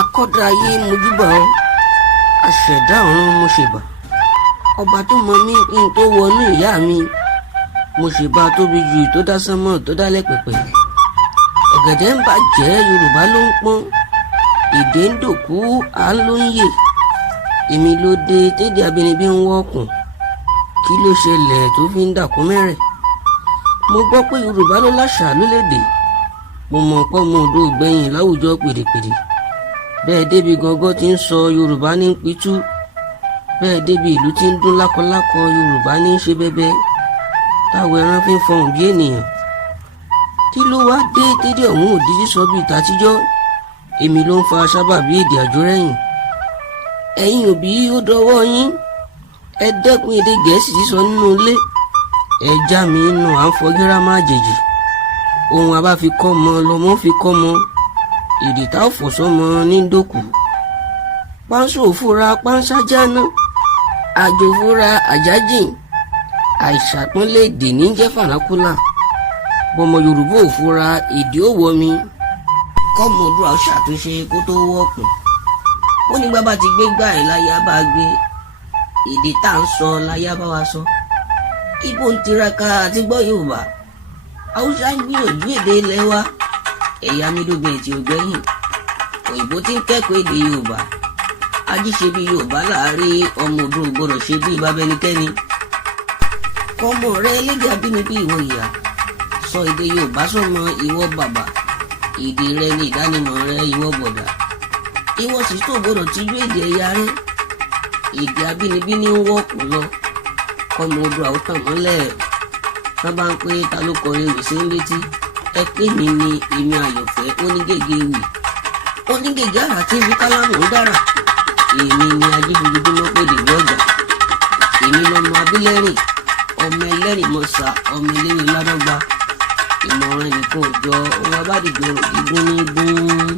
akọ́dá ayé mojúbà ọ́, àṣẹ̀dá ọ̀run mo ṣèbà, ọba tó mọ mí kí n tó wọnú ìyá mi, mo ṣèbà tóbi ju tó dá sánmọ̀ tó dálẹ̀ pẹ̀pẹ̀. ọ̀gẹ̀dẹ̀ ń bàjẹ́ yorùbá ló ń pọ́n, èdè ń dòkú à ń ló ń yè, èmi ló dé tédé abínibí ń wọ́ọ̀kùn, kí ló ṣẹlẹ̀ tó fi ń dàkú mẹ́rẹ̀. mo gbọ́ pé yorùbá ló láṣà ló lédè, mo mọ̀ pọ́ mo odò gbẹ̀yìn láwùjọ pèdèpèdè, bẹ́ẹ̀ débi gangan ti ń sọ yorùbá ní pitú, bẹ́ẹ̀ débi ìlú ti ń dún lákọlákọ yorùbá ní ṣe bẹ́bẹ́, táwọn ẹran fi ń fọhùn bí ènìyàn. kí ló wá dé tédé ọ̀hún òdìjí sọ bíi tàtijọ́, èmi ló ń fa sábàbí èdè àjọrẹ́yìn. ẹ̀yin òbí ó dọwọ́ yín, ẹ dẹ́kun èdè gẹ̀ẹ́sì sísọ nínú ilé, ẹ já mi nù à ń fọ gírámà àjèjì, ohun abá fi kọ́ mọ lọmọ fi kọ́ mọ, èdè tá ò fọ̀ sọ́mọ ní dòkú. pánsó òfúra pánsá jáná, àjò fúra àjájìn, àìsàpọ́nlé èdè ní jẹ́ fànákúlà, bọ́mọ yorùbá òfúra èdè ó wọ mi. kọ́mọdúrà ó ṣàtúnṣe kó tó wọ́pọ̀, ó ní bàbá ti gbé gbà ẹ̀ láyà bá gbé, èdè tá à ń sọ láyà bá wa sọ. ibo ń tiraka àti gbọ́ yorùbá, haúsá ń gbìyànjú èdè ilẹ̀ wa, ẹ̀yà mídógún ètì ògbẹ́yìn, òyìnbó ti ń kẹ́kọ̀ọ́ èdè yorùbá, ajíṣe bí yorùbá láàárín ọmọ odò gbọdọ̀ ṣe bí babẹnikẹ́ni. kọ́mọ rẹ lédè abínibí ìwọ ìyá, sọ èdè yorùbá sọmọ ìwọ bàbá, èdè rẹ ní ìdánimọ̀ rẹ ìwọ bọ̀dà, ìwọ sì tó gbọdọ̀ tijú èdè ẹ̀yà rẹ, èdè abínibí ní wọ́ọ̀kù lọ. kọ́mọ odò àwòtán mọ́lẹ̀, wọ́n bá ń pé ta ló kọrin ìwé sí létí, ẹ pé mi ni èmi àyọ̀fẹ́ onígègé wì, onígègé àrà tí ìlú kálámù ń dára, èmi ni ajínigbígbóná pèdè ní ọjà, èmi lọmọ abílẹ́rìn, ọmọ ẹlẹ́rìn mọ̀sá, ọmọ eléwé ládọ́gba, ìmọ̀ràn nìkan òjọ ohun abádìgbò ìgún ní gún.